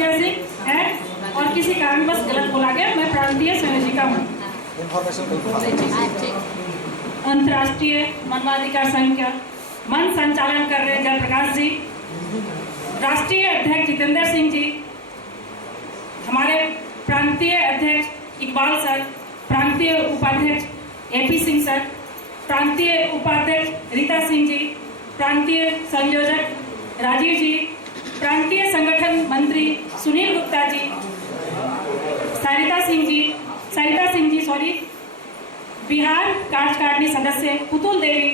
विजय सिंह है और किसी कारणवश गलत बोला गया, मैं प्रांतीय संयोजिका हूँ। अंतर्राष्ट्रीय मानवाधिकार संघ का मंच संचालन कर रहे जयप्रकाश जी, राष्ट्रीय अध्यक्ष जितेंद्र सिंह जी, हमारे प्रांतीय अध्यक्ष इकबाल सर, प्रांतीय उपाध्यक्ष एपी सिंह सर, प्रांतीय उपाध्यक्ष रीता सिंह जी, प्रांतीय संयोजक राजीव जी, प्रांतीय संगठन मंत्री सुनील गुप्ता जी, सरिता सिंह जी सॉरी, बिहार कार्यकारिणी सदस्य पुतुल देवी,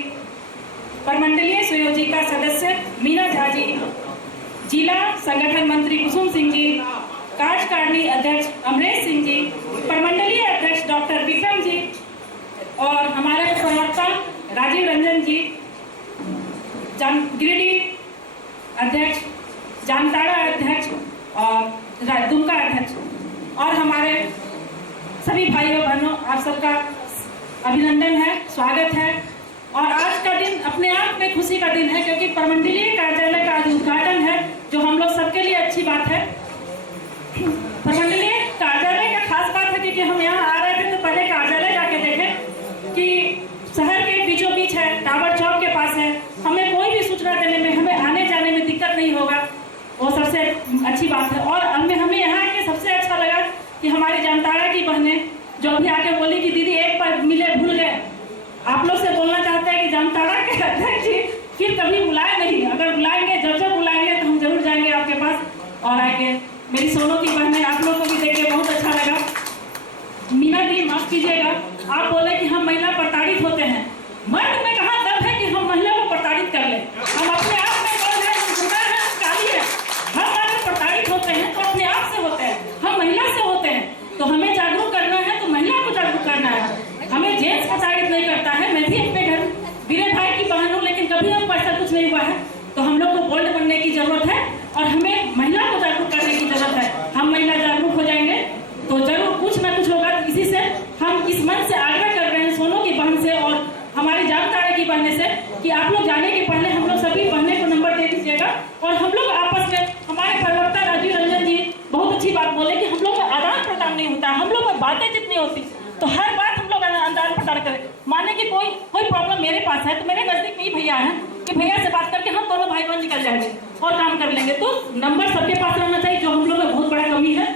परमंडलीय संयोजिका सदस्य मीना झा जी, जिला संगठन मंत्री कुसुम सिंह जी, कार्यकारिणी अध्यक्ष अमरेश सिंह जी, परमंडलीय अध्यक्ष डॉक्टर विक्रम जी और हमारे प्रवक्ता राजीव रंजन जी, गिरिडीह अध्यक्ष, जामताड़ा अध्यक्ष और दुमका अध्यक्ष और हमारे सभी भाइयों बहनों, आप सबका अभिनंदन है, स्वागत है। और आज का दिन अपने आप में खुशी का दिन है क्योंकि परमंडलीय कार्यालय का आज उद्घाटन है, जो हम लोग सबके लिए अच्छी बात है। परमंडलीय कार्यालय का खास बात है क्योंकि हम यहाँ आ रहे थे तो पहले कार्यालय जाके देखे कि शहर के बीचों बीच है, टावर चौक के पास है, हमें कोई भी सूचना देने में, हमें आने जाने में दिक्कत नहीं होगा, वो सबसे अच्छी बात है। और हमें यहाँ आके सबसे अच्छा लगा कि हमारी जामताड़ा की बहनें जो अभी आके बोली कि दीदी एक बार मिले भूल गए, आप लोग से बोलना चाहते हैं कि जामताड़ा के अध्यक्ष जी फिर कभी बुलाए नहीं, अगर बुलाएंगे जब बुलाएंगे तो हम जरूर जाएंगे आपके पास और आएंगे। मेरी सोनों की बहनें, आप लोगों को भी देख के बहुत अच्छा लगा। मीना दी माफ कीजिएगा, आप बोले कि हम महिला प्रताड़ित होते हैं, मर्द में कहाँ दम है कि हम महिला को प्रताड़ित कर ले। हम अपने आप में कौन है, हम गुना है, हम काली है। हर बार प्रताड़ित होते हैं तो अपने आप से होते हैं, हम महिला से होते हैं, तो हमें जागरूक करना है तो महिला को जागरूक करना है। हमें जेंट्स प्रताड़ित नहीं करता है। मैं भी अपने घर वीरे भाई की बहन हूँ, लेकिन कभी हमको ऐसा कुछ नहीं हुआ है, तो हम लोग को बोल्ड बनने की जरूरत है और हमें महिला को जागरूक करने की जरूरत है। हम महिला जागरूक हो जाएंगे तो जरूर कुछ ना कुछ होगा। इसी से हम इस मन से आग्रह कर रहे हैं सोनों की बहन से और हमारी जामताड़ा की बहने से कि आप लोग जाने के पहले हम लोग सभी बहने को नंबर दे दीजिएगा और हम लोग आपस में, हमारे प्रवक्ता राजीव रंजन जी बहुत अच्छी बात बोले कि हम लोग में आदान प्रदान नहीं होता, हम लोग में बातें जितनी होती तो हर बात हम लोग आदान प्रदान करें। माने कि कोई प्रॉब्लम मेरे पास है तो मेरे नजदीक में ही भैया है कि भैया से बात करके हम दोनों भाई बहन निकल जाएंगे और काम कर लेंगे। तो नंबर सबके पास रहना चाहिए, जो हम लोग में बहुत बड़ा कमी है।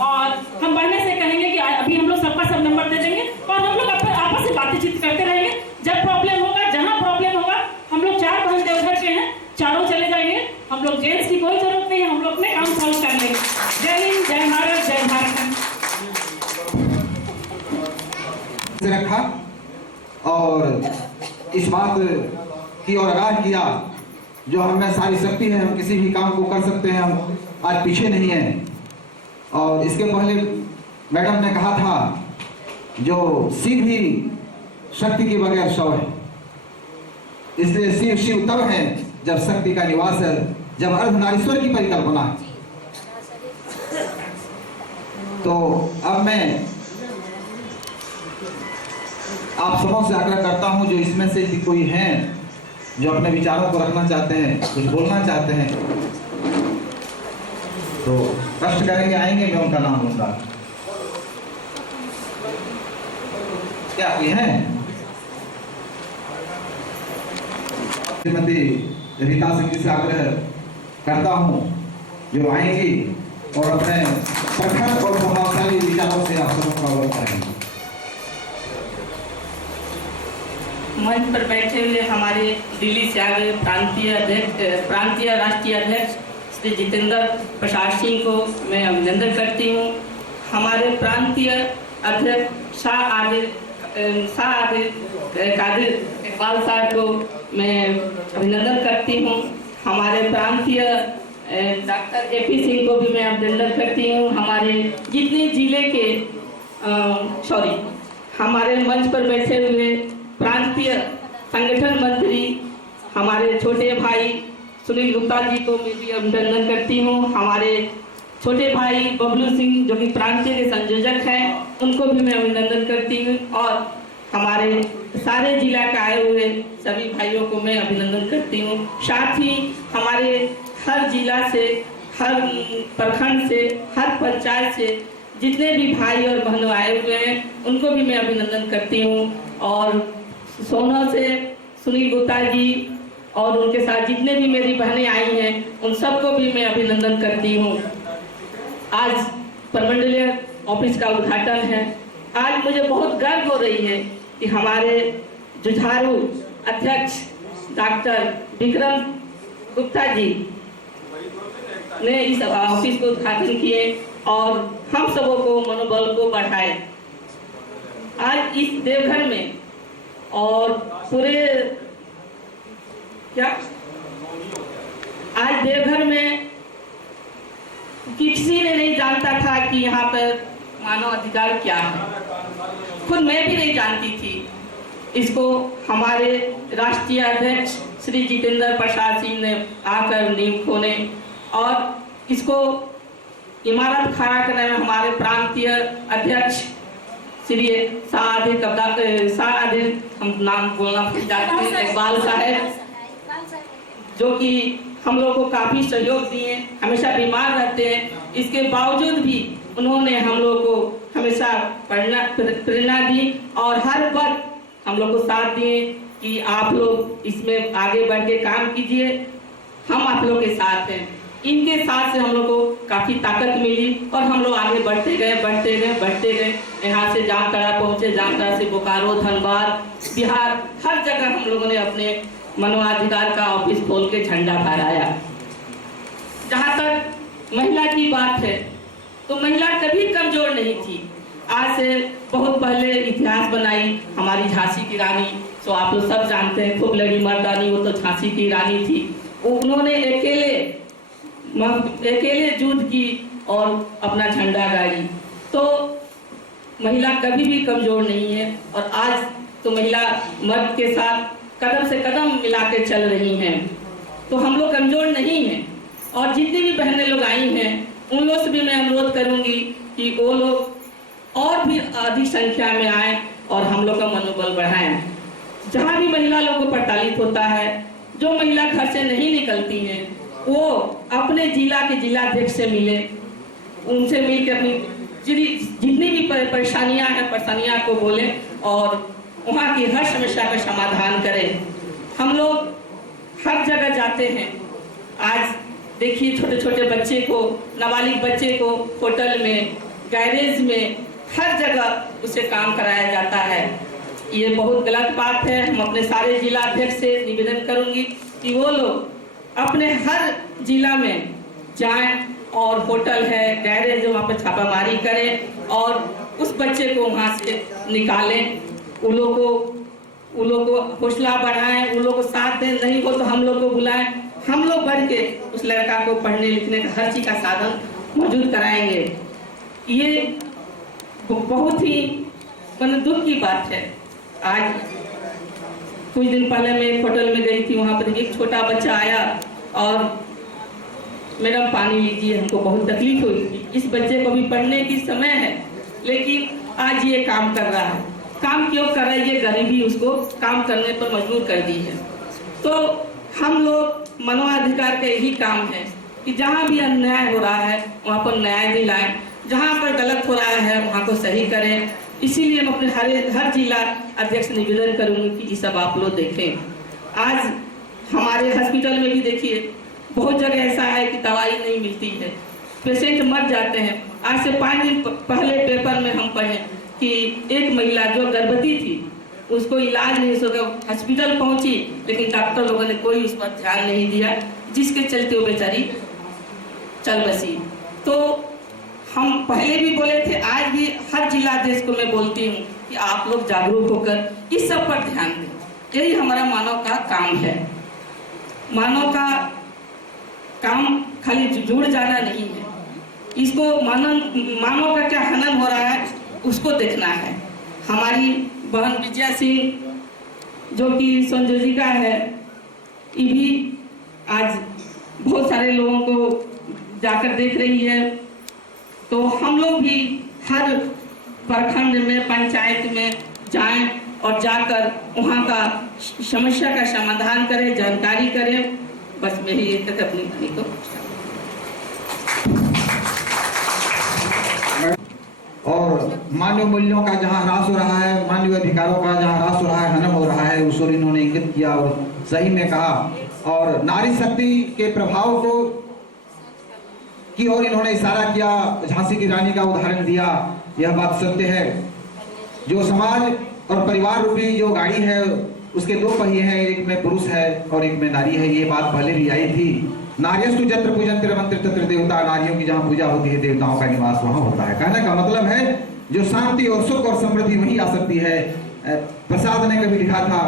और हम बढ़ने से कहेंगे कि अभी हम लोग सबका सब नंबर दे देंगे और हम लोग अपने आपस में बातचीत करते रहेंगे। जब प्रॉब्लम होगा, जहाँ प्रॉब्लम होगा, हम लोग 4 बहन देवघर के हैं, चारों चले जाएंगे। हम लोग जेंट्स की कोई जरूरत नहीं है, हम लोग अपने काम सॉल्व कर लेंगे। जय हिंद, जय भारत, जय झारखंड। रखा और इस बात की ओर आगाह किया, जो हमें सारी शक्ति है, हम किसी भी काम को कर सकते हैं, हम आज पीछे नहीं हैं। और इसके पहले मैडम ने कहा था, जो शिव ही शक्ति के बगैर शव है, इसलिए शिव तब है जब शक्ति का निवास है, जब अर्धनारीश्वर की परिकल्पना है। तो अब मैं आप सबों से आग्रह करता हूं, जो इसमें से कोई हैं जो अपने विचारों को रखना चाहते हैं, कुछ बोलना चाहते हैं, तो कष्ट करेंगे, आएंगे, मैं उनका नाम लूंगा। क्या कोई है? श्रीमती रीता सिंह जी से आग्रह करता हूं, जो आएंगी और अपने प्रखर और प्रभावशाली विचारों से आप सबों का अवगत करेंगे। मंच पर बैठे हुए हमारे दिल्ली से आए प्रांतीय राष्ट्रीय अध्यक्ष श्री जितेंद्र प्रसाद सिंह को मैं अभिनंदन करती हूँ। हमारे प्रांतीय अध्यक्ष शाह आदिल कादिर इकबाल साहब को मैं अभिनंदन करती हूँ। हमारे प्रांतीय डॉक्टर एपी सिंह को भी मैं अभिनंदन करती हूँ। हमारे जितने जिले के हमारे मंच पर बैठे हुए प्रांतीय संगठन मंत्री हमारे छोटे भाई सुनील गुप्ता जी को मैं भी अभिनंदन करती हूँ। हमारे छोटे भाई बबलू सिंह जो कि प्रांतीय के संयोजक हैं, उनको भी मैं अभिनंदन करती हूँ। और हमारे सारे जिला के आए हुए सभी भाइयों को मैं अभिनंदन करती हूँ। साथ ही हमारे हर जिला से हर प्रखंड से, हर पंचायत से जितने भी भाई और बहनों आए हुए हैं उनको भी मैं अभिनंदन करती हूँ। और सोना से सुनील गुप्ता जी और उनके साथ जितने भी मेरी बहनें आई हैं उन सबको भी मैं अभिनंदन करती हूँ। आज प्रमंडलीय ऑफिस का उद्घाटन है। आज मुझे बहुत गर्व हो रही है कि हमारे जुझारू अध्यक्ष डॉक्टर विक्रम गुप्ता जी ने इस ऑफिस को उद्घाटन किए और हम सबों को मनोबल को बढ़ाए। आज इस देवघर में और पूरे आज देवघर में किसी ने नहीं जानता था कि यहाँ पर मानव अधिकार क्या है। खुद मैं भी नहीं जानती थी। इसको हमारे राष्ट्रीय अध्यक्ष श्री जितेंद्र प्रसाद सिंह ने आकर नींव खोले और इसको इमारत खड़ा करने में हमारे प्रांतीय अध्यक्ष श्री सादिर हम नाम बोलना चाहते हैं, इकबाल साहब, जो कि हम लोग को काफी सहयोग दिए। हमेशा बीमार रहते हैं, इसके बावजूद भी उन्होंने हम लोग को हमेशा प्रेरणा दी और हर वक्त हम लोग को साथ दिए कि आप लोग इसमें आगे बढ़ के काम कीजिए, हम आप लोग के साथ हैं। इनके साथ से हम लोग को काफी ताकत मिली और हम लोग आगे बढ़ते गए। यहाँ से जामताड़ा पहुंचे, जामताड़ा से बोकारो, धनबाद, बिहार, हर जगह हम लोगों ने अपने मानवाधिकार का ऑफिस खोल के झंडा फहराया। जहाँ तक महिला की बात है तो महिला कभी कमजोर नहीं थी। आज से बहुत पहले इतिहास बनाई हमारी झांसी की रानी, तो आप लोग सब जानते हैं, खूब लड़ी मर्दानी, वो तो झांसी की रानी थी। उन्होंने अकेले युद्ध की और अपना झंडा गाड़ी। तो महिला कभी भी कमजोर नहीं है और आज तो महिला मर्द के साथ कदम से कदम मिला के चल रही हैं। तो हम लोग कमजोर नहीं हैं और जितनी भी बहनें लोग आई हैं उन लोग से भी मैं अनुरोध करूंगी कि वो लोग और भी अधिक संख्या में आए और हम लोग का मनोबल बढ़ाएं। जहाँ भी महिला लोगों को प्रताड़ित होता है, जो महिला घर से नहीं निकलती हैं, वो अपने जिला के जिलाध्यक्ष से मिले, उनसे मिल के अपनी जितनी भी परेशानियां को बोले और वहाँ की हर समस्या का समाधान करें। हम लोग हर जगह जाते हैं। आज देखिए छोटे छोटे बच्चे को, नाबालिग बच्चे को होटल में, गैरेज में, हर जगह उसे काम कराया जाता है। ये बहुत गलत बात है। हम अपने सारे जिला अध्यक्ष से निवेदन करूंगी कि वो लोग अपने हर जिला में जाएं और होटल है, गैरेज है, वहाँ पर छापामारी करें और उस बच्चे को वहाँ से निकालें। उन लोग को हौसला बढ़ाएं, उन लोग को साथ दें। नहीं हो तो हम लोग को बुलाएं, हम लोग बढ़ के उस लड़का को पढ़ने लिखने का हर चीज का साधन मौजूद कराएंगे। ये बहुत ही दुख की बात है। आज कुछ दिन पहले मैं एक होटल में गई थी, वहाँ पर एक छोटा बच्चा आया और मैडम पानी लीजिए, हमको बहुत तकलीफ हुई। इस बच्चे को भी पढ़ने की समय है लेकिन आज ये काम कर रहा है। काम क्यों कर रहा है? ये गरीबी उसको काम करने पर मजबूर कर दी है। तो हम लोग मानवाधिकार का यही काम है कि जहाँ भी अन्याय हो रहा है वहाँ पर न्याय दिलाएं, जहाँ पर गलत हो रहा है वहाँ को सही करें। इसीलिए मैं अपने हर जिला अध्यक्ष निवेदन करूंगी कि ये सब आप लोग देखें। आज हमारे हॉस्पिटल में भी देखिए बहुत जगह ऐसा है कि दवाई नहीं मिलती है, पेशेंट मर जाते हैं। आज से 5 दिन पहले पेपर में हम पढ़े कि एक महिला जो गर्भवती थी उसको इलाज नहीं हो सका, हॉस्पिटल पहुंची लेकिन डॉक्टर लोगों ने कोई उस पर ध्यान नहीं दिया, जिसके चलते वो बेचारी चल बसी। तो हम पहले भी बोले थे, आज भी हर जिलाध्यक्ष को मैं बोलती हूँ कि आप लोग जागरूक होकर इस सब पर ध्यान दें। यही हमारा मानव का काम है। मानव का काम खाली जुड़ जाना नहीं है, इसको मानव का क्या हनन हो रहा है उसको देखना है। हमारी बहन विजया सिंह जो कि संयोजिका है, ये भी आज बहुत सारे लोगों को जाकर देख रही है। तो हम लोग भी हर प्रखंड में, पंचायत में जाएं और जाकर वहाँ का समस्या का समाधान करें, जानकारी करें। बस मैं ही अपनी वाणी को मानवीय मूल्यों का जहाँ ह्रास हो रहा है, मानवीय अधिकारों का जहाँ ह्रास हो रहा है, हनन हो रहा है, उस ओर इन्होंने इंगित किया और सही में कहा। और नारी शक्ति के प्रभाव को की ओर इन्होंने इशारा किया, झांसी की रानी का उदाहरण दिया। यह बात सत्य है। जो समाज और परिवार रूपी जो गाड़ी है उसके दो पहिए हैं, एक में पुरुष है और एक में नारी है। ये बात पहले भी आई थी। नार्यस्तु जत्र पूजन्ते मंत्र तत्र देवता, नारियों की जहाँ पूजा होती है देवताओं का निवास वहाँ होता है। कहने का मतलब है जो शांति और सुख और समृद्धि वहीं आ सकती है। प्रसाद ने कभी लिखा था,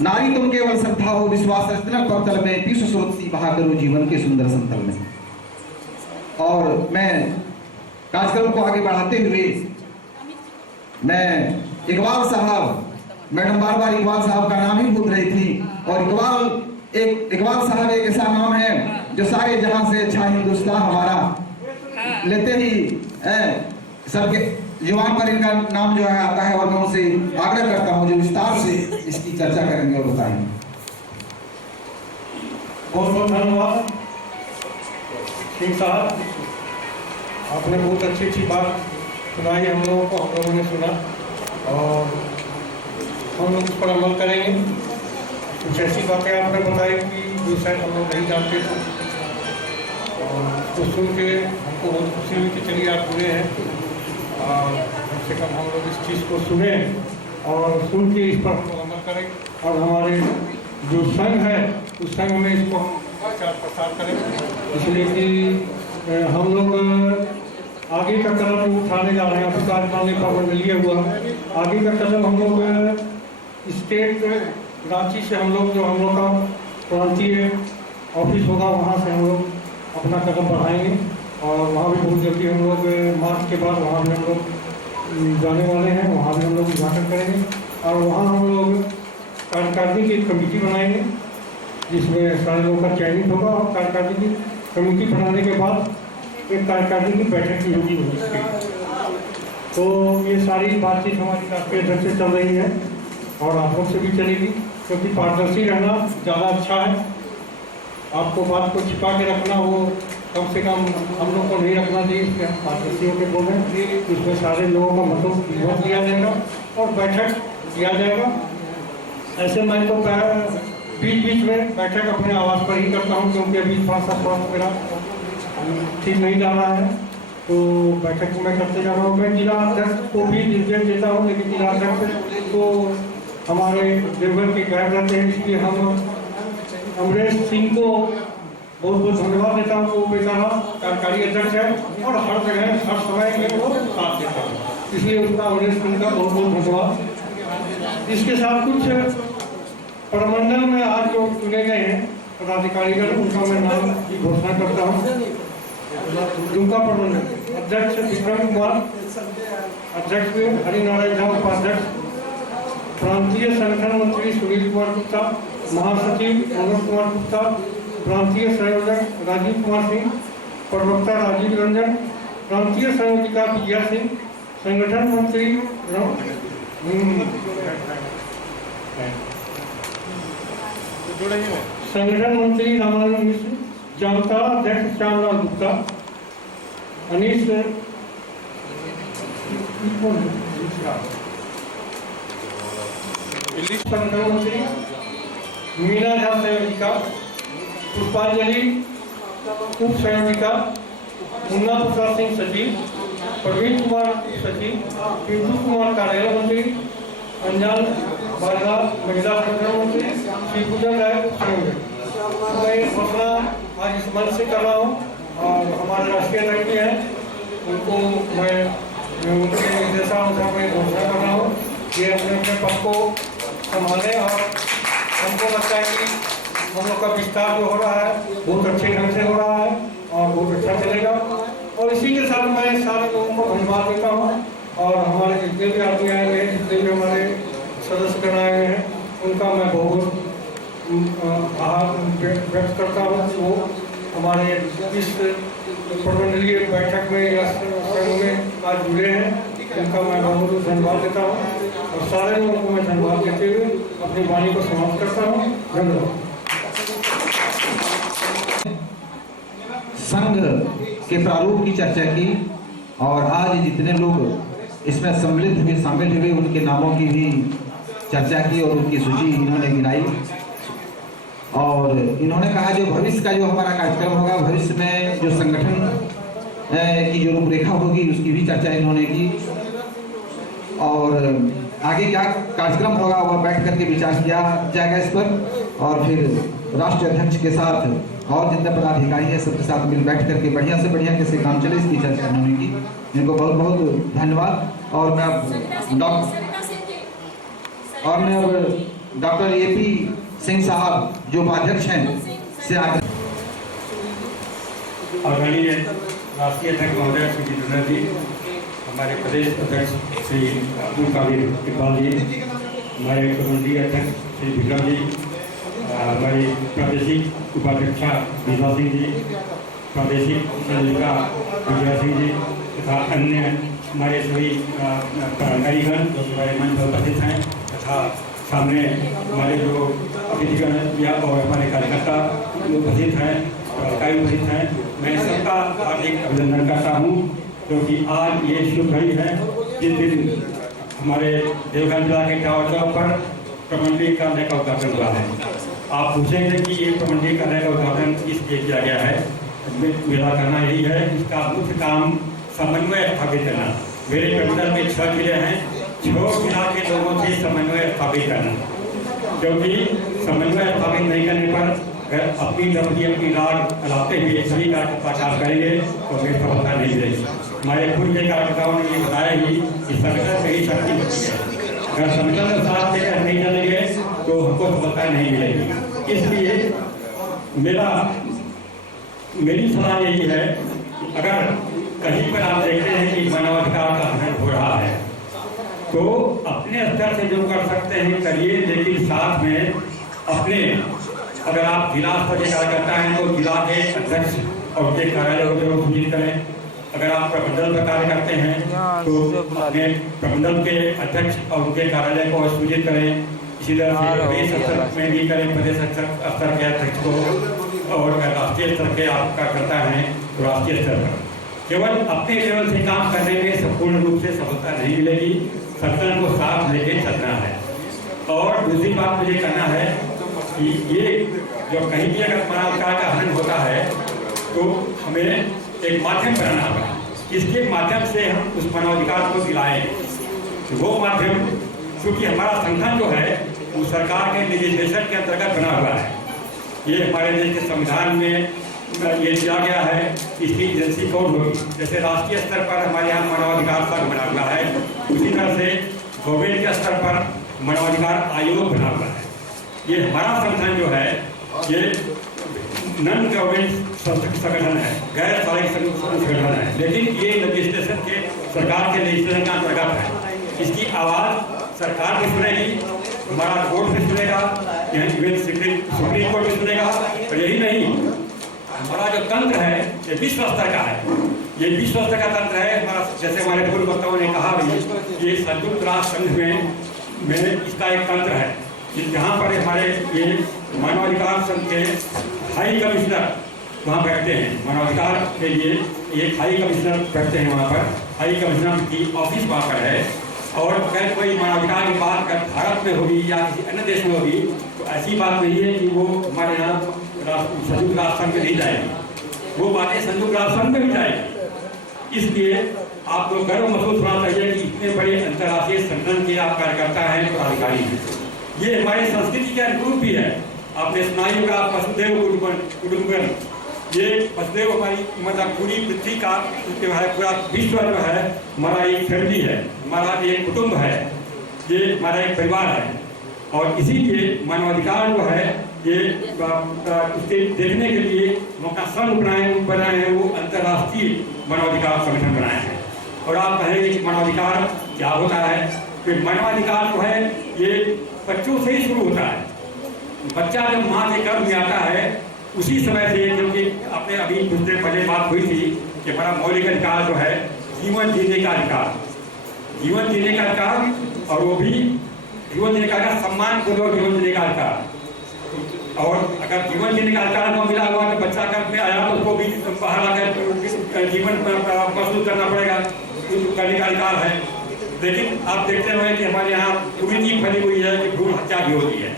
नारी तुम केवल श्रद्धा हो विश्वास रचना कौतल में, विश्व स्रोत सी बहा करो जीवन के सुंदर संतल में। और मैं कार्यक्रम को आगे बढ़ाते हुए मैं इकबाल साहब, मैडम बार बार इकबाल साहब का नाम ही भूल रही थी। और इकबाल साहब एक ऐसा नाम है जो सारे जहां से अच्छा हिंदुस्तान हमारा लेते ही सबके जुबान पर इनका नाम जो है आता है। और मैं उनसे आग्रह करता हूं जो विस्तार से इसकी चर्चा करेंगे और बताएंगे। बहुत बहुत धन्यवाद सिंह साहब, आपने बहुत अच्छी बात सुनाई हम लोगों को, हम लोगों ने सुना और हम लोग उस पर अमल करेंगे। कुछ ऐसी बातें आपने बताई कि जो शायद हम लोग नहीं जानते थे और उसको सुन के हमको बहुत खुशी हुई कि चलिए आप जुड़े हैं और कम से कम हम लोग इस चीज़ को सुने और सुन के इस पर हम लोग अमल करें और हमारे जो संघ है उस संघ में इसको हम प्रचार प्रसार करें, इसलिए कि हम लोग आगे का कदम उठाने जा रहे हैं। अभी कार्यकाल में पाबंद लिए हुआ, आगे का कदम हम लोग स्टेट रांची से हम लोग जो हम लोग का प्रांतीय ऑफिस होगा वहाँ से हम लोग अपना कदम बढ़ाएंगे और वहाँ भी बहुत जल्दी हम लोग मार्च के बाद वहाँ भी हम लोग जाने वाले हैं, वहाँ भी हम लोग उद्घाटन करेंगे और वहाँ हम लोग कार्यकारिणी की कमेटी बनाएंगे जिसमें सारे लोगों का चयनित होगा और कार्यकारिणी की कमेटी बनाने के बाद एक कार्यकारिणी की बैठक भी होगी। तो ये सारी बातचीत हमारी राष्ट्रीय अध्यक्ष से चल रही है और आप लोग से भी चलेगी, क्योंकि पारदर्शी रहना ज़्यादा अच्छा है। आपको बात को छिपा के रखना वो कम से कम हम लोग को नहीं रखना चाहिए, इसलिए हम पारदर्शी होकर बोल रहे हैं। इसमें सारे लोगों का मत लिया जाएगा और बैठक किया जाएगा। ऐसे मैं तो बीच बीच में बैठक अपने आवास पर ही करता हूँ, क्योंकि अभी थोड़ा मेरा ठीक नहीं जा रहा है, तो बैठक मैं करते जा रहा हूँ। मैं जिला अध्यक्ष को भी निर्देश देता हूँ, लेकिन जिला अध्यक्ष को हमारे देवघर के गैर रहते हैं, इसलिए हम अमरेश सिंह को बहुत बहुत धन्यवाद देता हूँ। वो बेचारा कार्यकारी अध्यक्ष है और हर जगह हर समय में वो साथ देता है, इसलिए उसका अमरेश सिंह का बहुत बहुत धन्यवाद। इसके साथ कुछ प्रमंडल में आज जो चुने गए हैं पदाधिकारीगण, उनका मैं नाम की घोषणा करता हूँ। दुमका प्रमंडल अध्यक्ष विक्रम कुमार, अध्यक्ष हरिनारायण झा, उपाध्यक्ष प्रांतीय संगठन मंत्री सुनील कुमार गुप्ता, महासचिव मनोज कुमार गुप्ता, प्रांतीय संयोजक राजीव कुमार सिंह, प्रवक्ता राजीव रंजन, प्रांतीय संयोजिका विजया सिंह, संगठन मंत्री रामानंद मिश्र, जामताड़ा अध्यक्ष श्यामलाल गुप्ता, अनीश संगठन मंत्री मीना झा संयोजिका, पुष्पांजलि उप संयोजिका, मुन्ना प्रसाद सिंह सचिव, प्रवीण कुमार सचिव, पिंटू कुमार कार्यालय मंत्री, अंजन बाजवा महिला संगठन मंत्री, श्रीपूजन राय संयोजक। मैं घोषणा आज इस मंच से कर रहा हूँ और हमारे राष्ट्रीय अध्यक्ष भी हैं, उनको मैं उनके निर्देशानुसार मैं घोषणा कर रहा हूँ। ये अपने अपने पद को संभालें और हमको लगता है कि हम लोग का विस्तार जो हो रहा है बहुत अच्छे ढंग से हो रहा है और बहुत अच्छा चलेगा। और इसी के साथ मैं सारे लोगों को धन्यवाद देता हूँ और हमारे जितने भी आदमी आए हुए हैं, जितने भी हमारे सदस्यगण आए हुए हैं, उनका मैं बहुत आभार व्यक्त करता हूँ कि वो हमारे इस प्रबंधकीय बैठक में या संघ में आज जुड़े हैं। उनका मैं बहुत बहुत धन्यवाद देता हूँ और सारे लोगों को मैं धन्यवाद देते हुए अपनी वाणी को समाप्त करता हूँ। धन्यवाद। संघ के प्रारूप की चर्चा की और आज जितने लोग इसमें सम्मिलित हुए, शामिल हुए, उनके नामों की भी चर्चा की और उनकी सूची इन्होंने गिनाई। और इन्होंने कहा जो भविष्य का जो हमारा कार्यक्रम होगा, भविष्य में जो संगठन की जो रूपरेखा होगी उसकी भी चर्चा इन्होंने की। और आगे क्या कार्यक्रम होगा वह बैठ करके विचार किया जाएगा इस पर। और फिर राष्ट्रीय अध्यक्ष के साथ और जितने पदाधिकारी हैं सबके साथ मिल बैठ करके बढ़िया से बढ़िया कैसे काम चले इसकी चर्चा इन्होंने की। इनको बहुत बहुत धन्यवाद। और मैं अब डॉक्टर AP सिंह साहब जो उपाध्यक्ष हैं से आगे। आदरणीय राष्ट्रीय अध्यक्ष महोदय श्री जितेंद्र जी, हमारे प्रदेश अध्यक्ष श्री अब्दुल कादिर इकबाल जी, हमारे प्रबंधीय अध्यक्ष श्री विक्रम जी, हमारी प्रादेशिक उपाध्यक्षा विभा सिंह जी, प्रादेशिक संयोजिका विजया सिंह जी तथा अन्य हमारे सभी पदाधिकारीगण जो हमारे मंच पर उपस्थित हैं, तथा सामने हमारे जो अतिथिगण या और हमारे कार्यकर्ता उपस्थित हैं, पदाधिकारी उपस्थित हैं, मैं सबका हार्दिक अभिनंदन करता हूँ, क्योंकि आज ये शुभ घड़ी है जिस दिन हमारे देवघर जिला के टावर चौक पर प्रमंडलीय कार्यालय का उद्घाटन हुआ है। आप पूछेंगे कि ये प्रमंडलीय कार्यालय का उद्घाटन किस लिए किया गया है। मेरा कहना यही है, इसका मुख्य काम समन्वय स्थापित करना। मेरे प्रमंडल में 6 जिले हैं, 6 जिला के लोगों से समन्वय स्थापित करना, क्योंकि समन्वय स्थापित नहीं करने पर अगर अपनी राग चलाते हुए सभी कार्यकर्ता काम करेंगे तो हमें सफलता नहीं मिलेगी। हमारे पूर्व के कार्यकर्ताओं ने ये बताया ही कि संगठन से ही शक्ति होती है। अगर संगठन के साथ लेकर नहीं चलेंगे तो हमको सफलता नहीं मिलेगी। इसलिए मेरी सलाह यही है, अगर कहीं पर आप देखते हैं कि मानवाधिकार का हनन हो रहा है तो अपने स्तर से जो कर सकते हैं करिए, लेकिन साथ में अपने, अगर आप जिला स्तर के कार्यकर्ता हैं तो जिला के अध्यक्ष और उनके कार्यालय को सूचित करें। अगर आप प्रमंडल पर कार्य करते हैं तो अपने प्रमंडल के अध्यक्ष और उनके कार्यालय को सूचित करें। इसी तरह से प्रदेश स्तर में भी करें, प्रदेश स्तर के अध्यक्ष को, और अगर राष्ट्रीय स्तर के आप कार्यकर्ता हैं तो राष्ट्रीय स्तर पर। केवल अपने लेवल से काम करने में संपूर्ण रूप से सफलता नहीं मिलेगी, संगठन को साथ लेके चलना है। और दूसरी बात मुझे कहना है कि ये जो कहीं भी अगर मानवाधिकार का हनन होता है तो हमें एक माध्यम बनाना होगा, इसके माध्यम से हम उस मानवाधिकार को दिलाएं। तो वो माध्यम, क्योंकि हमारा संगठन जो है वो सरकार के लेजिस्लेशन के अंतर्गत बना हुआ है। ये हमारे देश के संविधान में ये दिया गया है, इसकी एजेंसी कौन होगी। जैसे राष्ट्रीय स्तर पर हमारे यहाँ मानवाधिकार संघ बना हुआ है, उसी तरह से गवर्नमेंट के स्तर पर मानवाधिकार आयोग बना हुआ है। ये हमारा संगठन जो है ये नॉन गवर्नमेंट संगठन है, गैर सरकारी संगठन है, लेकिन ये लेजिस्लेशन के, सरकार के लेजिस्लेशन का अंतर्गत है। इसकी आवाज़ सरकार भी सुनेगी, हमारा कोर्ट भी सुनेगा, सुप्रीम कोर्ट भी सुनेगा। और यही नहीं, हमारा जो तंत्र है ये विश्व स्तर का है, ये विश्व स्तर का तंत्र है हमारा। जैसे हमारे पूर्व वक्ताओं ने कहा भी, ये संयुक्त राष्ट्र संघ में इसका एक तंत्र है, जहाँ पर हमारे ये मानवाधिकार संघ के हाई कमिश्नर वहाँ बैठते हैं। मानवाधिकार के लिए एक हाई कमिश्नर बैठते हैं वहाँ पर, हाई कमिश्नर की ऑफिस वहाँ पर है। और अगर कोई मानवाधिकार की बात अगर भारत में होगी या किसी अन्य देश में होगी तो ऐसी बात नहीं है कि वो हमारे यहाँ संयुक्त राष्ट्र संघ में नहीं जाएगी, वो बातें संयुक्त राष्ट्र संघ में भी जाएगी। इसलिए आपको गर्व महसूस होना चाहिए कि इतने बड़े अंतर्राष्ट्रीय संगठन के आप कार्यकर्ता हैं, पदाधिकारी हैं। ये हमारी संस्कृति के अनुरूप भी है। आपने सुना ही होगा वसुधैव कुटुंबकम, ये वसुधैव हमारी मतलब पूरी पृथ्वी का जो है, पूरा विश्व जो है हमारा एक फैमिली है, हमारा एक कुटुंब है, ये हमारा एक परिवार है। और इसीलिए मानवाधिकार जो है ये उसके देखने के लिए हम अपना संघ बनाए हैं, वो अंतर्राष्ट्रीय मानवाधिकार संगठन बनाए हैं। और आप कहेंगे कि मानवाधिकार क्या होता है, तो मानवाधिकार जो है ये बच्चों से ही शुरू होता है। बच्चा जब माँ के गर्भ में आता है उसी समय से, क्योंकि आपने अभी कुछ देर पहले बात हुई थी कि हमारा मौलिक अधिकार जो है जीवन जीने का अधिकार, जीवन जीने का अधिकार, और वो भी जीवन जीने का सम्मान पूर्वक जीवन जीने का अधिकार। और अगर जीवन जीने का अधिकार को मिला हुआ तो बच्चा घर में आया तो उसको भी बाहर आकर जीवन महसूस करना पड़ेगा, करने का अधिकार है। लेकिन आप देखते हुए कि हमारे यहाँ कुरीति फैली हुई है कि भ्रूण हत्या भी होती है।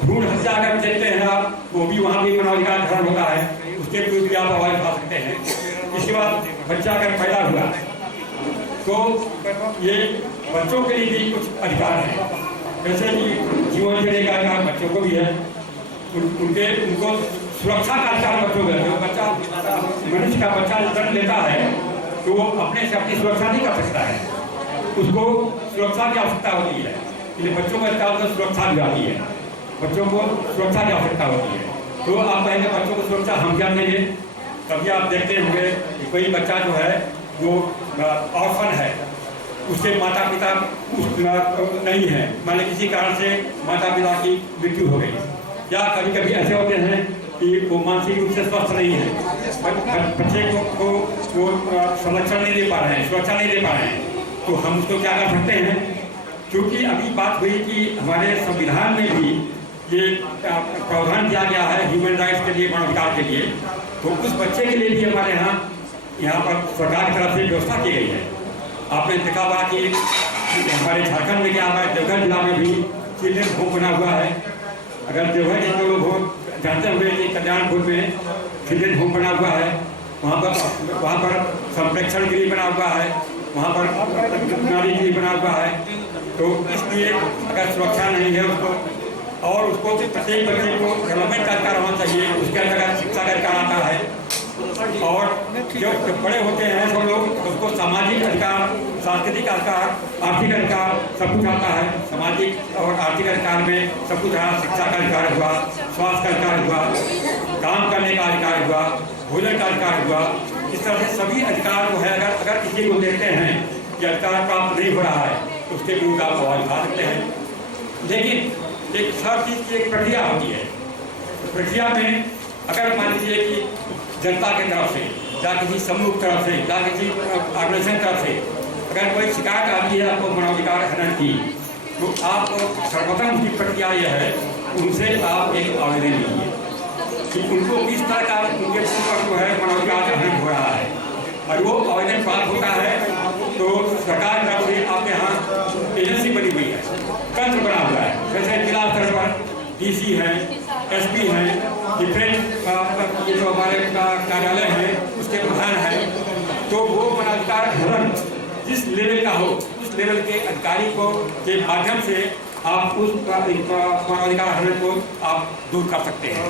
भ्रूण हत्या अगर देखते हैं आप, वो भी वहाँ भी मानवाधिकार हनन होता है, उसके विरुद्ध भी आप आवाज उठा सकते हैं। इसके बाद बच्चा अगर पैदा हुआ तो ये बच्चों के लिए भी कुछ अधिकार है, जैसे कि जीवन जीने का अधिकार बच्चों को भी है, उनको सुरक्षा का अधिकार बच्चों को है। जो बच्चा मनुष्य का बच्चा जन्म लेता है तो वो अपने से अपनी सुरक्षा नहीं कर सकता है, उसको सुरक्षा की आवश्यकता होती है। इसलिए बच्चों को अधिकार तो सुरक्षा भी आती है, बच्चों को सुरक्षा की आवश्यकता होती है। तो आप कहेंगे बच्चों को सुरक्षा हम क्या देंगे? कभी आप देखते होंगे कि कोई बच्चा जो है वो ऑर्फन है, उसके माता पिता नहीं है, मान लीजिए किसी कारण से माता पिता की मृत्यु हो गई, या कभी कभी ऐसे होते हैं कि वो मानसिक रूप से स्वस्थ नहीं है, बच्चे को संरक्षण नहीं दे पा रहे हैं, सुरक्षा नहीं दे पा रहे हैं, तो हम उसको क्या कर सकते हैं? क्योंकि अभी बात हुई कि हमारे संविधान में भी ये प्रावधान दिया गया है ह्यूमन राइट्स के लिए, मानवाधिकार के लिए, तो उस बच्चे के लिए भी हमारे यहाँ पर सरकार की तरफ से व्यवस्था की गई है। आपने देखा होगा कि हमारे झारखंड में क्या हमारे देवघर जिला में भी चिल्ड्रेन होम बना हुआ है। अगर देवघर के लोग हो जानते हुए कि कल्याणपुर में चिल्ड्रेन होम बना हुआ है, वहाँ पर संप्रेक्षण के लिए बना हुआ है, वहाँ पर नारी के लिए बना हुआ है। तो इसलिए अगर सुरक्षा नहीं है उसको, और उसको प्रत्येक बच्चे को डेवलपमेंट का अधिकार होना चाहिए, उसके अंदर शिक्षा का अधिकार आता है। और जो बड़े होते हैं सब लोग, उसको सामाजिक अधिकार, सांस्कृतिक अधिकार, आर्थिक अधिकार सब कुछ आता है। सामाजिक और आर्थिक अधिकार में सब कुछ आया, शिक्षा का अधिकार हुआ, स्वास्थ्य का अधिकार हुआ, काम करने का अधिकार हुआ, भोजन का अधिकार हुआ। इस तरह से सभी अधिकार जो है अगर किसी को देखते हैं कि अधिकार प्राप्त नहीं हो रहा है तो उसके विरुद्ध आप आवाज उठा सकते हैं। लेकिन एक हर चीज़ की एक प्रक्रिया होती है। प्रक्रिया में अगर मान लीजिए कि जनता की तरफ से या किसी समूह की तरफ से या किसी ऑर्गेनाइजेशन तरफ से अगर कोई शिकायत आती है आपको मानवाधिकार हनन की, तो आप सर्वप्रथम उसकी प्रक्रिया यह है उनसे आप एक आवेदन लीजिए कि उनको किस तरह का उनके ऊपर जो है मानवाधिकार हनन हो रहा है। और वो आवेदन प्राप्त होता है तो सरकार की तरफ से आपके यहाँ एजेंसी बनी हुई है, तंत्र बना हुआ है, जैसे जिला स्तर पर DC हैं, SP हैं, डिफरेंट ये जो हमारे कार्यालय हैं उसके प्रधान हैं, तो वो मानवाधिकार हनन जिस लेवल का हो उस लेवल के अधिकारी को के माध्यम से आप उस मानवाधिकार हनन को आप दूर कर सकते हैं।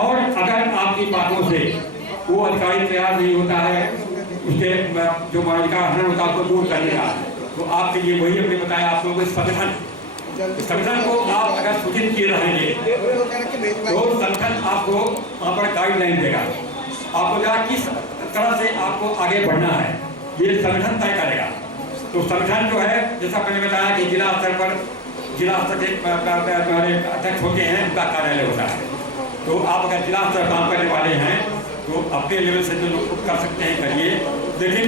और अगर आपकी बातों से वो अधिकारी तैयार नहीं होता है उसके जो मानवाधिकार हनन होता है उसको दूर करने का, तो आपके लिए वही हमने बताया आप लोगों को संगठन को आप अगर सूचित किए रहेंगे तो संगठन आपको वहाँ पर गाइडलाइन देगा, आपको जहाँ किस तरह से आपको आगे बढ़ना है ये संगठन तय करेगा। तो संगठन जो है जैसा मैंने बताया कि जिला स्तर के अध्यक्ष होते हैं, उनका कार्यालय होता है। तो आप अगर जिला स्तर काम करने वाले हैं तो अपने लेवल से जो कर सकते हैं करिए, लेकिन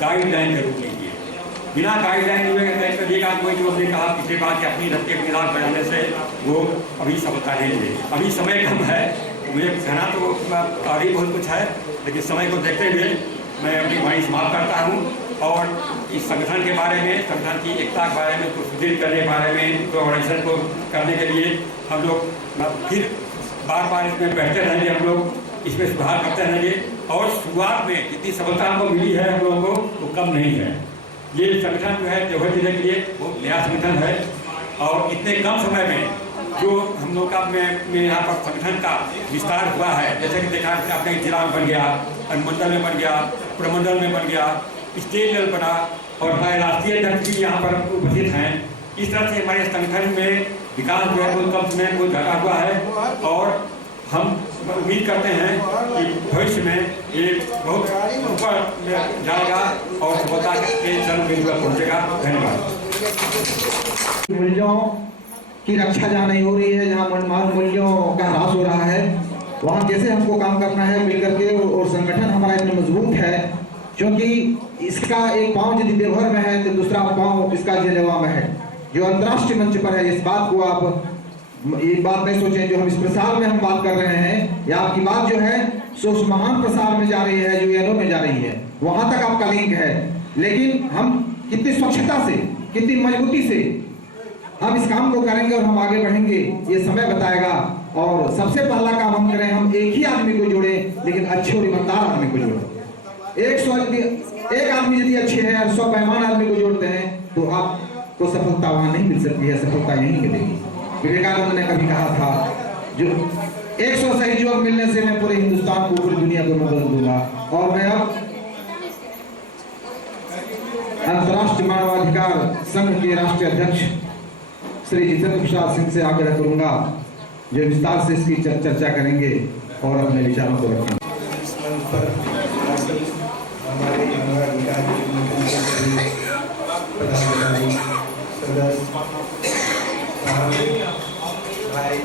गाइडलाइन जरूर लीजिए। बिना गाइडलाइन करिएगा कोई जो हमने कहा पिछले बार कि अपनी रख के मिलाप बनाने से वो अभी सफलता नहीं मिलेगी। अभी समय कम है, मुझे कहना तो आगे बहुत कुछ है, लेकिन समय को देखते हुए मैं अपनी वाणी समाप्त करता हूँ। और इस संगठन के बारे में, संगठन की एकता के बारे में, उसको सुदृढ़ करने के बारे में, ऑर्गेनाइजेशन को करने के लिए हम लोग फिर बार बार इसमें बैठते रहेंगे, हम लोग इसमें सुधार करते रहेंगे। और शुरुआत में जितनी सफलता हमको मिली है हम लोगों को वो कम नहीं है। ये संगठन जो है देवघर जिले के लिए वो नया संगठन है, और इतने कम समय में जो हम लोग का में यहाँ पर संगठन का विस्तार हुआ है, जैसे कि देखा आपने जिला में बन गया, अनुमंडल में बन गया, प्रमंडल में बन गया, स्टेट लेवल बना, और हमारे राष्ट्रीय अध्यक्ष भी यहाँ पर उपस्थित हैं। इस तरह से हमारे संगठन में विकास जो है बहुत कम समय में बहुत घटा हुआ है, और हम उम्मीद करते हैं कि भविष्य में ये बहुत ऊपर जाएगा और सफलता के चरम बिंदु पर पहुंचेगा। धन्यवाद। मूल्यों की रक्षा जहाँ नहीं हो रही है, जहाँ मनमार मूल्यों का ह्रास हो रहा है, वहाँ कैसे हमको काम करना है मिलकर के। और संगठन हमारा इतना मजबूत है क्योंकि इसका एक पाँव यदि देवघर में है तो दूसरा पाँव इसका जिलेवा में है, जो अंतर्राष्ट्रीय मंच पर है। इस बात को आप ये बात नहीं सोचें जो हम इस प्रसार में हम बात कर रहे हैं, या आपकी बात जो है सो उस महान प्रसार में जा रही है जो यूएनओ में जा रही है, वहां तक आपका लिंक है। लेकिन हम कितनी स्वच्छता से, कितनी मजबूती से हम इस काम को करेंगे और हम आगे बढ़ेंगे, ये समय बताएगा। और सबसे पहला काम हम करें, हम एक ही आदमी को जोड़ें, लेकिन अच्छे और ईमानदार आदमी को जोड़ें। एक आदमी यदि अच्छे हैं और 100 बेईमान आदमी को जोड़ते हैं तो आपको सफलता वहां नहीं मिल सकती है, सफलता यहीं मिलेगी। विवेकानंद ने कभी कहा था, जो 100 सहयोग मिलने से मैं पूरे हिंदुस्तान को, पूरी दुनिया को मैं बदल दूंगा। और मैं अब अंतर्राष्ट्रीय मानवाधिकार संघ के राष्ट्रीय अध्यक्ष श्री जितेंद्र प्रसाद सिंह से आग्रह करूंगा जो विस्तार से इसकी चर्चा करेंगे और अपने विचारों को रखेंगे। हमारे मानवाधिकार भाई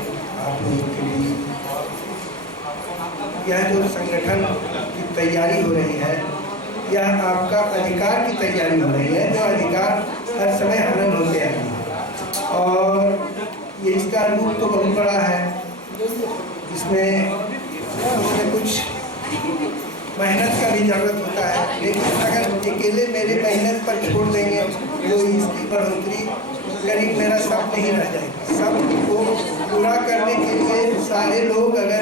आप लोगों के लिए यह जो संगठन की तैयारी हो रही है, यह आपका अधिकार की तैयारी हो रही है, जो अधिकार हर समय हनन होते हैं। और ये इसका रूप तो बहुत बड़ा है, इसमें कुछ मेहनत का भी जरूरत होता है। लेकिन अगर अकेले मेरे मेहनत पर छोड़ देंगे तो इसकी बढ़ोतरी करीब मेरा सब नहीं रह जाएगा। सबको पूरा करने के लिए सारे लोग अगर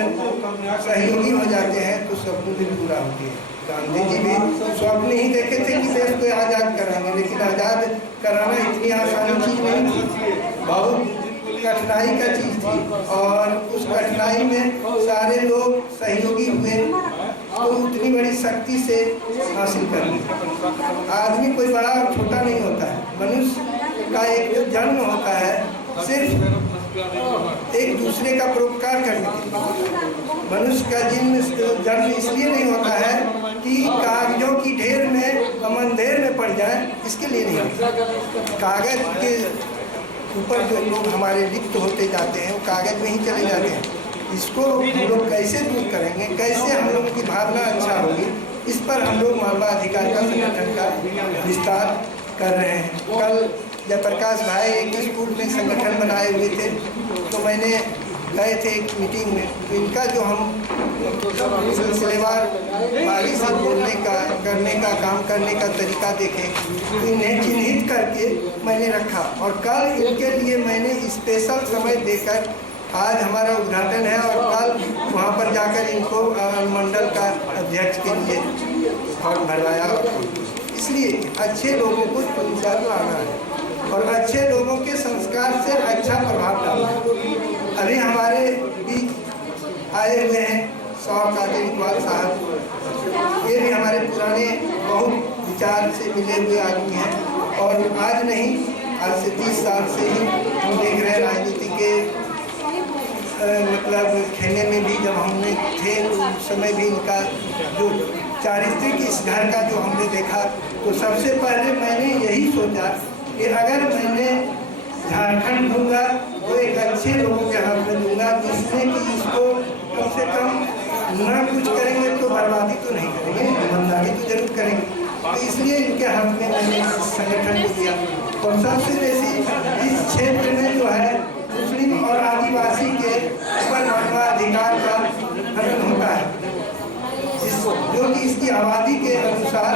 सहयोगी हो जाते हैं तो सपने भी पूरा होते हैं। गांधी जी भी स्वप्न ही देखे थे कि देश को आज़ाद कराएंगे, लेकिन आज़ाद कराना इतनी आसानी चीज़ नहीं थी, बहुत कठिनाई का चीज़ थी। और उस कठिनाई में सारे लोग सहयोगी हुए तो उतनी बड़ी शक्ति से हासिल कर ली। आदमी कोई बड़ा और छोटा नहीं होता है। मनुष्य का एक जो जन्म होता है सिर्फ एक दूसरे का परोपकार करने के लिए। मनुष्य का जन्म इसलिए नहीं होता है कि कागजों की ढेर में हम अंधेर में पड़ जाए, इसके लिए नहीं होता। कागज के ऊपर जो लोग हमारे लिप्त होते जाते हैं वो कागज में ही चले जाते हैं। इसको हम लोग कैसे दूर करेंगे, कैसे हम लोगों की भावना अच्छा होगी, इस पर हम लोग मानवाधिकार का संगठन का विस्तार कर रहे हैं। कल जयप्रकाश भाई एक स्कूल में संगठन बनाए हुए थे, तो मैंने गए थे एक मीटिंग में, तो इनका जो हम सिलसिलेवार बारी से बोलने का, करने का, काम करने का तरीका देखे तो इन्हें चिन्हित करके मैंने रखा। और कल इनके लिए मैंने स्पेशल समय देकर आज हमारा उद्घाटन है और कल वहाँ पर जाकर इनको मंडल का अध्यक्ष के लिए फॉर्म भरवाया। इसलिए अच्छे लोगों को चुनकर लाना है और अच्छे लोगों के संस्कार से अच्छा प्रभाव डालना है। अभी हमारे बीच आए हुए हैं शौक कादिर इकबाल साहब, ये भी हमारे पुराने बहुत विचार से मिले हुए आदमी हैं। और आज नहीं, आज से 30 साल से ही हम देख रहे हैं राजनीति के मतलब खेलने में भी जब हमने थे तो उस समय भी इनका जो चारित्रिक इस घर का जो हमने देखा, तो सबसे पहले मैंने यही सोचा कि अगर मैंने झारखंड दूंगा तो एक अच्छे लोगों के हाथ में दूंगा, जिससे कि इसको कम से कम ना कुछ करेंगे तो बर्बादी तो नहीं करेंगे, ईमानदारी तो जरूर करेंगे। तो इसलिए इनके हाथ में मैंने संगठन को दिया। और सबसे बेसी इस क्षेत्र में जो है मुस्लिम और आदिवासी के ऊपर मानवाधिकार का हनन होता है, जो कि इसकी आबादी के अनुसार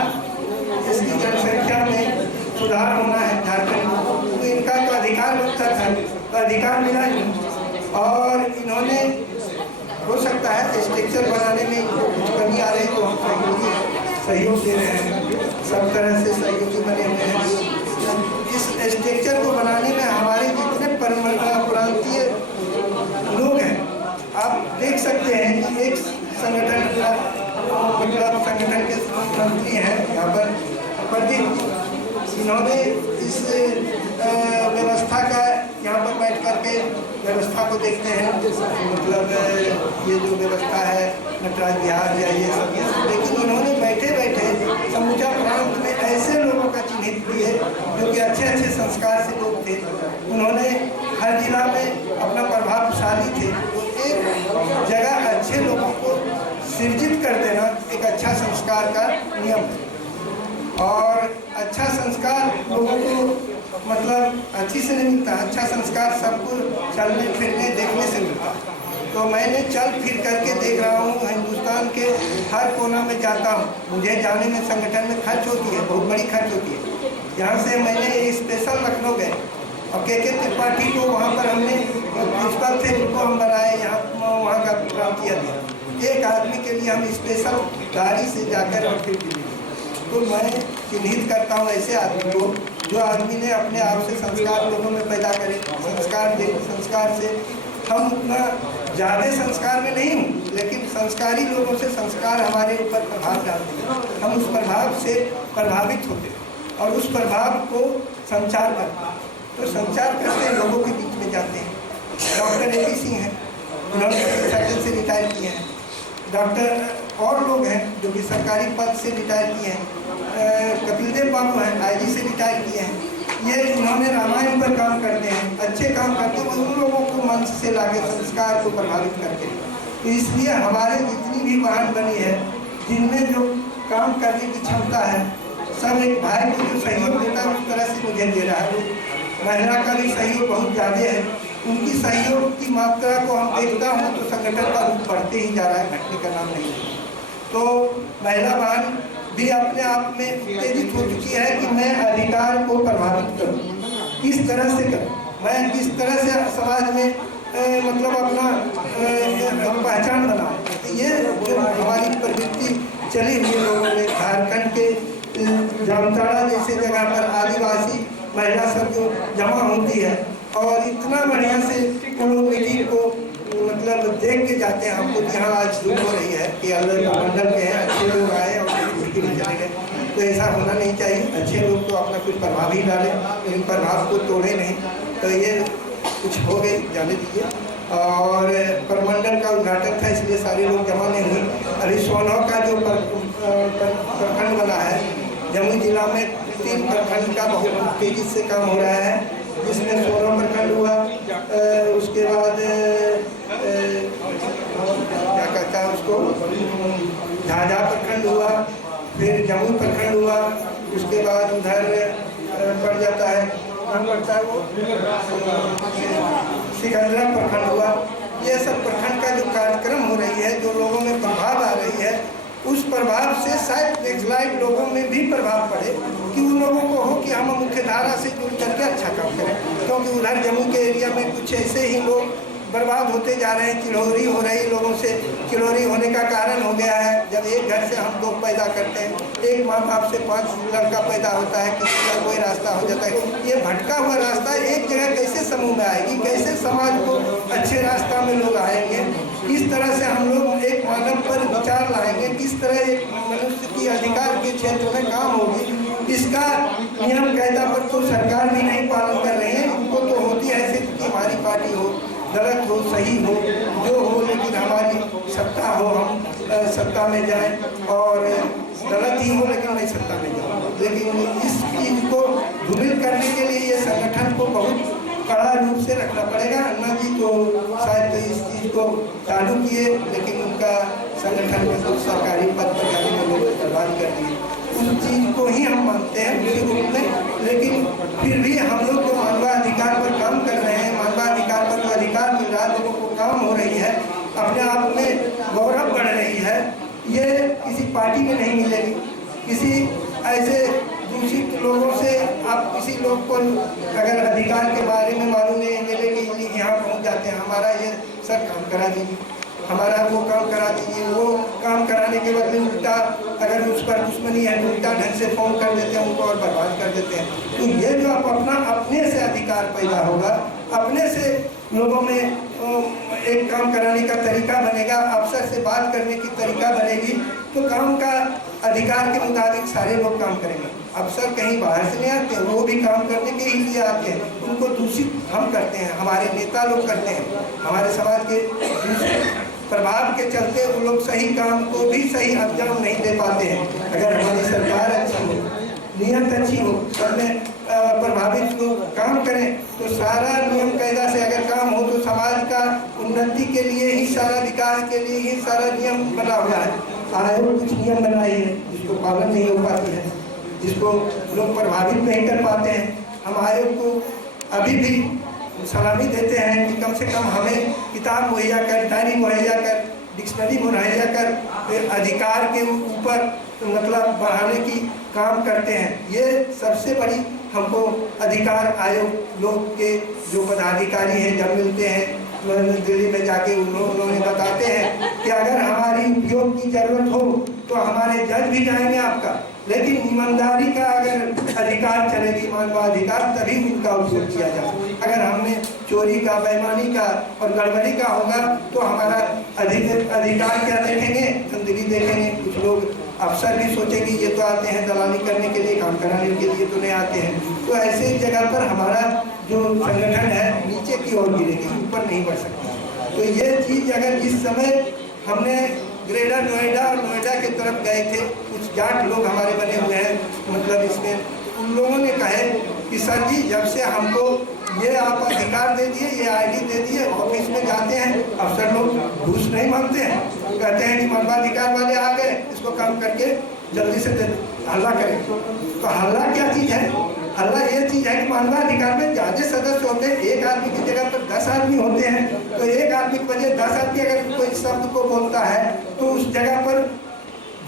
इसकी जनसंख्या में सुधार होना है झारखंड में, तो इनका तो अधिकार बनता था, तो अधिकार मिला नहीं। और इन्होंने हो सकता है स्ट्रक्चर बनाने में कुछ कमी आ रही, तो हम सहयोग दे रहे हैं, सब तरह से सहयोगी बने हुए हैं। इस स्ट्रक्चर को बनाने में हमारे जितने प्रांतीय लोग हैं, आप देख सकते हैं कि एक संगठन मतलब संगठन के मंत्री हैं यहाँ पर प्रदीप, इन्होंने इस व्यवस्था का यहाँ पर बैठ करके व्यवस्था को देखते हैं, मतलब ये जो व्यवस्था है नटराज बिहार या ये सब, लेकिन इन्होंने बैठे बैठे समूचा प्रांत में ऐसे लोगों का चिन्हित किए जो कि अच्छे अच्छे संस्कार से लोग थे। उन्होंने हर जिला में अपना प्रभावशाली थे, तो एक जगह अच्छे लोगों को सृजित कर देना एक अच्छा संस्कार का नियम है। और अच्छा संस्कार लोगों को मतलब अच्छी से नहीं मिलता। अच्छा संस्कार सबको चलने फिरने देखने से मिलता है। तो मैंने चल फिर करके देख रहा हूँ, हिंदुस्तान के हर कोना में जाता हूँ। मुझे जाने में संगठन में खर्च होती है, बहुत बड़ी खर्च होती है। यहाँ से मैंने स्पेशल लखनऊ गए और के त्रिपाठी को वहाँ पर हमने प्रिंसिपल थे, उनको हम बनाए, यहाँ वहाँ का काम किया गया। एक आदमी के लिए हम स्पेशल गाड़ी से जाकर और फिर दिल्ली। तो मैं चिन्हित करता हूँ ऐसे आदमी को जो आदमी ने अपने आप से संस्कार लोगों में पैदा करे, संस्कार दे। संस्कार से हम उतना ज़्यादा संस्कार में नहीं हूँ, लेकिन संस्कारी लोगों से संस्कार हमारे ऊपर प्रभाव डालते हैं। हम उस प्रभाव से प्रभावित होते हैं और उस प्रभाव को संचार करते हैं। तो संचार करते लोगों के बीच में जाते हैं। डॉक्टर AP सिंह हैं, उन्होंने सर्जन से रिटायर किए हैं। डॉक्टर और लोग हैं जो कि सरकारी पद से रिटायर किए हैं। कपिल देव बाबू हैं, IG से रिटायर किए हैं। ये इन्होंने रामायण पर काम करते हैं, अच्छे काम करते हैं। उन लोगों को मंच से लाके संस्कार को प्रभावित करते हैं। तो इसलिए हमारे जितनी भी वाहन बनी है, जिनमें जो काम करने की क्षमता है, सब एक भाई को जो सहयोग देता है उस तरह से मुझे दे रहा है। महिला का भी सहयोग बहुत ज़्यादा है। उनकी सहयोग की मात्रा को हम देखता हूँ तो संगठन का रूप बढ़ते ही जा रहा है, घटने का नाम नहीं है। तो महिला वाहन भी अपने आप में उत्तेजित हो चुकी है कि मैं अधिकार को प्रभावित करूं, किस तरह से करूं, मैं किस तरह से समाज में मतलब अपना पहचान बनाऊं। ये जो हमारी प्रवृत्ति चली हुई लोगों में, झारखंड के जामताड़ा जैसे जगह पर आदिवासी महिला सब जो जमा होती है और इतना बढ़िया से मीटिंग को मतलब देख के जाते हैं। हमको यहाँ आज दुख हो रही है कि अलग मंडल के हैं, अच्छे लोग आए और चले गए। तो ऐसा होना नहीं चाहिए। अच्छे लोग तो अपना कुछ प्रभाव ही डालें, लेकिन प्रभाव को तोड़े नहीं। तो ये कुछ हो गई, जाने दीजिए। और प्रमंडल का उद्घाटन था, इसलिए सारे लोग जमा नहीं हुए। अभी सोनौ का जो प्रखंड बना है, जमुई जिला में 3 प्रखंड का बहुत तेजी से काम हो रहा है, जिसमें सोनौ प्रखंड हुआ, उसके बाद क्या कहता है उसको, झाझा प्रखंड हुआ, फिर जमुई प्रखंड हुआ, उसके बाद उधर पड़ जाता है, कहाँ पड़ता है वो, सिकंदरा प्रखंड हुआ। ये सब प्रखंड का जो कार्यक्रम हो रही है, जो लोगों में प्रभाव आ रही है, उस प्रभाव से शायद नेक्स्ट लोगों में भी प्रभाव पड़े कि उन लोगों को हो कि हम मुख्य धारा से जुड़ करके अच्छा काम करें। क्योंकि उधर जम्मू के एरिया में कुछ ऐसे ही लोग बर्बाद होते जा रहे हैं, चिल्होरी हो रही लोगों से। चिल्होरी होने का कारण हो गया है, जब एक घर से हम लोग पैदा करते हैं, एक माँ बाप से 5 लड़का पैदा होता है, किसी का कोई रास्ता हो जाता है। ये भटका हुआ रास्ता एक जगह कैसे समूह में आएगी, कैसे समाज को अच्छे रास्ता में लोग आएंगे, किस तरह से हम लोग एक मानव पर विचार लाएंगे, किस तरह एक मनुष्य की अधिकार के क्षेत्र में काम होगी। इसका नियम कायदा पर तो सरकार भी नहीं पालन कर रही है। उनको तो होती है ऐसे कि हमारी पार्टी हो, गलत हो सही हो जो हो, लेकिन हमारी सत्ता हो, हम सत्ता में जाएं, और गलत ही हो लेकिन नहीं सत्ता में जाओ। लेकिन इस चीज़ को धूमिल करने के लिए ये संगठन को बहुत कड़ा रूप से रखना पड़ेगा। अन्ना जी तो शायद इस चीज़ को चालू किए, लेकिन उनका संगठन में कुछ सरकारी पद पर जाने में लोग बर्बाद कर दिए। उस चीज़ को ही हम मानते हैं उसी रूप में, लेकिन फिर भी हम लोग जो मानवाधिकार पर काम कर रहे हैं, मानवाधिकार पर जो अधिकार मिल रहा है, लोगों को काम हो रही है, अपने आप में गौरव बढ़ रही है, ये किसी पार्टी में नहीं मिलेगी। किसी ऐसे दूषित लोगों से आप किसी लोग को अगर अधिकार के बारे में मालूम नहीं मिले कि यहाँ पहुँच जाते हैं, हमारा ये सर काम करा दीजिए, हमारा वो काम करा दीजिए, वो काम कराने के बदले उल्टा अगर उस पर दुश्मनी है उल्टा ढंग से फोन कर देते हैं उनको और बर्बाद कर देते हैं। तो ये जो आप अपने से अधिकार पैदा होगा, अपने से लोगों में एक काम कराने का तरीका बनेगा, अफसर से बात करने की तरीका बनेगी, तो काम का अधिकार के मुताबिक सारे लोग काम करेंगे। अफसर कहीं बाहर से नहीं आते, वो भी काम करने के ही लिए आते हैं। उनको दूषित हम करते हैं, हमारे नेता लोग करते हैं, हमारे समाज के प्रभाव के चलते वो लोग सही काम को भी सही अंजाम नहीं दे पाते हैं। अगर हमारी सरकार अच्छी हो, नियत अच्छी हो, सब में प्रभावित लोग काम करें, तो सारा नियम कायदा से अगर काम हो तो समाज का उन्नति के लिए ही, सारा विकास के लिए ही सारा नियम बना हुआ है। आयोग कुछ नियम बनाई है जिसको पालन नहीं हो पाती है, जिसको लोग प्रभावित नहीं कर पाते हैं। हम आयोग को अभी भी सलामी देते हैं कि कम से कम हमें किताब मुहैया कर, डायरी मुहैया कर, डिक्शनरी मुहैया कर अधिकार के ऊपर मतलब बढ़ाने की काम करते हैं। ये सबसे बड़ी हमको अधिकार आयोग लोग के जो पदाधिकारी हैं जब मिलते हैं दिल्ली में जाके उन्होंने बताते हैं कि अगर हमारी उपयोग की जरूरत हो तो हमारे जज भी जाएंगे आपका, लेकिन ईमानदारी का अगर अधिकार चलेगी, मानवाधिकार, तभी उनका उपयोग किया जाए। अगर हमने चोरी का, बेईमानी का और गड़बड़ी का होगा तो हमारा अधिकार क्या देखेंगे? गंदगी देखेंगे। कुछ लोग अफसर भी सोचेंगे ये तो आते हैं दलाली करने के लिए, काम कराने के लिए तो नहीं आते हैं। तो ऐसे जगह पर हमारा जो संगठन है नीचे की ओर गिरेगी, ऊपर नहीं बढ़ सकता। तो ये चीज़ अगर इस समय हमने ग्रेटर नोएडा और नोएडा की तरफ गए थे, कुछ जाट लोग हमारे बने हुए हैं मतलब इसमें, उन लोगों ने कहे कि सर जी जब से हमको ये आप अधिकार दे दिए, ये आईडी दे दिए, ऑफिस में जाते हैं अफसर लोग घूस नहीं मांगते हैं, कहते हैं कि मानवाधिकार वाले आ गए, इसको काम करके जल्दी से हल्ला करें। तो हल्ला क्या चीज़ है? हल्ला ये चीज़ है कि मानवाधिकार में ज़्यादा सदस्य होते हैं, एक आदमी की जगह पर 10 आदमी होते हैं, तो एक आदमी की वजह 10 आदमी अगर कोई शब्द को बोलता है तो उस जगह पर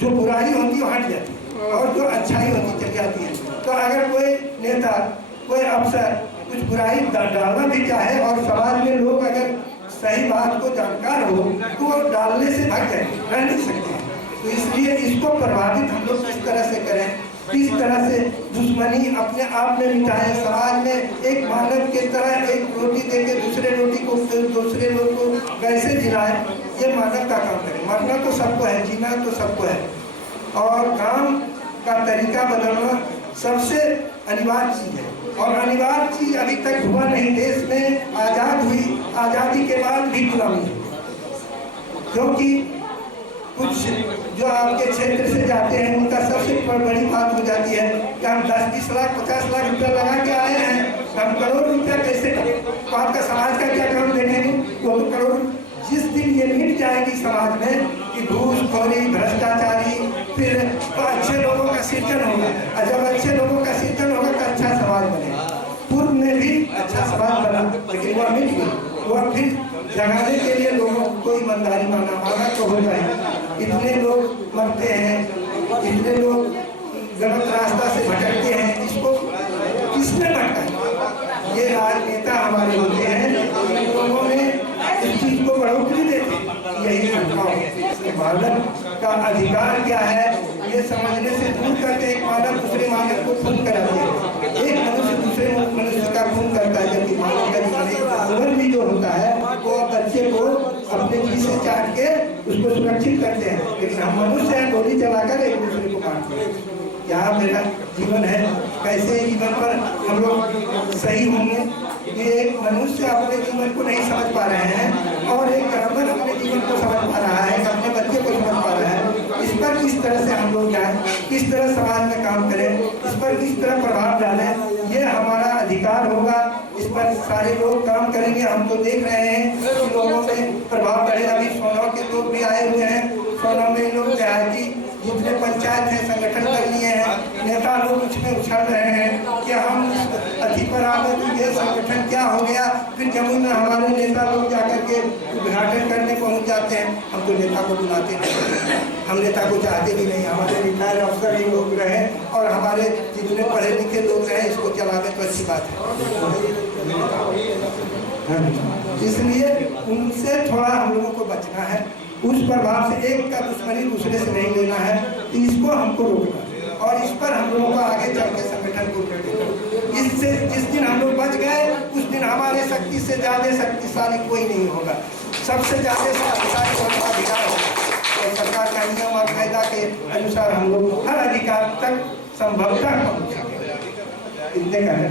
जो बुराई होती है हट जाती है और जो अच्छाई होती चली जाती है। तो अगर कोई नेता, कोई अफसर कुछ बुराई डालना भी चाहे और समाज में लोग अगर सही बात को जानकार हो तो वो डालने से भाग जाए, रह नहीं सकते हैं। तो इसलिए इसको प्रभावित हम लोग किस तरह से करें, किस तरह से दुश्मनी अपने आप में मिटाएं, समाज में एक मानव की तरह एक रोटी देके दूसरे रोटी को दूसरे लोग को कैसे जिलाएं, ये मानव का काम करें। मरना तो सबको है, जीना तो सबको है, और काम का तरीका बदलना सबसे अनिवार्य चीज़ है। और अनिवार्य चीज़ अभी तक हुआ नहीं, देश में आज़ाद हुई, आज़ादी के बाद भी गुलामी, क्योंकि कुछ जो आपके क्षेत्र से जाते हैं उनका सबसे बड़ी बात हो जाती है कि हम 10-20 लाख 50 लाख रुपया लगा के आए हैं, हम करोड़ रुपया कैसे करें? तो आपका समाज का क्या काम देखेंगे? वो तो करोड़ जिस दिन ये मिट जाएगी समाज में कि घूसखोरी, भ्रष्टाचारी, फिर तो अच्छे लोगों का सृजन होगा, और जब अच्छे लोगों का सृजन होगा तो अच्छा समाज बनेगा। पूर्व में भी अच्छा समाज बना, लेकिन वह मिट गई। वह फिर जगाने के लिए लोगों को ईमानदारी माना तो हो जाए। इतने लोग मरते हैं, इतने लोग गलत रास्ता से भटकते हैं, इसको किसने भटका? ये राजनेता हमारे होते हैं, इन लोगों ने इस चीज को बढ़ोतरी देते, यही मानव का अधिकार क्या है ये समझने से दूर करते। एक मानव दूसरे मानव को खून कराते हैं, एक मनुष्य दूसरे मनुष्य का खून करता है, जबकि मानव का जीवन भी जो होता है वो बच्चे को अपने जी से चाट के उसको सुरक्षित करते हैं, लेकिन हम मनुष्य हैं, गोली चलाकर एक दूसरे को मारते हैं। क्या मेरा जीवन है? कैसे जीवन पर हम लोग सही होंगे? ये एक मनुष्य अपने जीवन को नहीं समझ पा रहे हैं और एक जानवर अपने जीवन को समझ पा रहा है, अपने बच्चे को समझ पा रहा है। इस पर किस तरह से हम लोग जाएं, किस तरह समाज में काम करें, इस पर किस तरह प्रभाव डालें, ये हमारा अधिकार होगा। इस पर सारे लोग काम करेंगे। हम तो देख रहे हैं कि लोगों में प्रभाव पड़ेगा। अभी सोनौ के लोग भी आए हुए हैं, सोनौ में लोग देहाती जितने पंचायत हैं संगठन कर लिए हैं, नेता लोग उसमें उछल रहे हैं कि हम अति पर आ गए तो ये संगठन क्या हो गया। फिर जमुई में हमारे नेता लोग जाकर के उद्घाटन करने पहुंच जाते हैं। हम तो नेता को बुलाते नहीं, हम नेता को चाहते भी नहीं। हमारे रिटायर अफसर ही लोग रहे और हमारे जितने पढ़े लिखे लोग रहे, इसको चलावे तो अच्छी बात है। इसलिए उनसे थोड़ा हम लोगों को बचना है, उस प्रभाव से एक का दुश्मनी दूसरे से नहीं लेना है, तो इसको हमको रोकना है। और इस पर हम लोगों को आगे चल के संगठन को इससे जिस दिन हम लोग बच गए उस दिन हमारे शक्ति से ज्यादा शक्तिशाली कोई नहीं होगा। सबसे ज्यादा शक्तिशाली अधिकार होगा और सरकार का नियम और कायदा के अनुसार हम लोग हर अधिकार तक संभवतः पहुंच सकें। इतने का है।